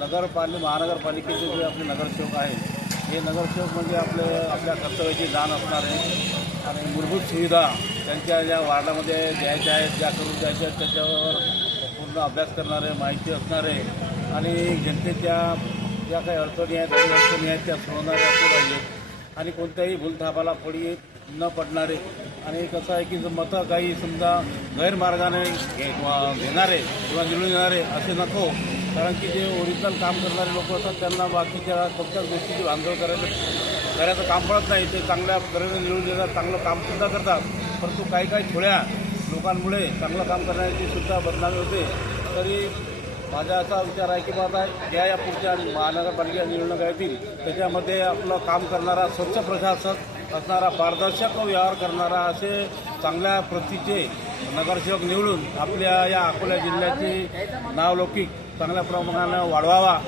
महानगरपालिकेचे जे आपले नगरसेवक आहेत, हे नगरसेवक म्हणजे आपल्या कर्तव्याची जाण असणारे आणि मूलभूत सुविधा त्यांच्या ज्या वार्डामध्ये द्यायच्या आहेत, ज्या करून द्यायच्या आहेत, त्याच्यावर पूर्ण अभ्यास करणारे, माहिती असणारे आणि जनतेच्या ज्या काही अडचणी आहेत त्या सोडवणारे असले पाहिजेत आणि कोणत्याही भूलथापाला पडी न पडणारे. आणि कसं आहे की मतं काही समजा गैरमार्गाने घेणारे किंवा निवडून येणारे असे नको, कारण की जे ओरिजिनल काम करणारे लोक असतात त्यांना बाकीच्या कोणत्याच गोष्टीची भांडवल करायचं काम पडत नाही. ते चांगल्या तऱ्हेने निवडून येतात, चांगलं कामसुद्धा करतात, परंतु काही थोड्या लोकांमुळे चांगलं काम करण्याची सुद्धा बदनामी होते. तरी माझा असा विचार आहे की बाबा ज्या या पुढच्या महानगरपालिका निवडणुका येतील त्याच्यामध्ये आपलं काम करणारा, स्वच्छ प्रशासक असणारा, पारदर्शक व्यवहार करणारा असे चांगल्या प्रतीचे नगरसेवक निवडून आपल्या या अकोला जिल्ह्याची नावलौकिक चांगल्या प्रमाणाने वाढवावा.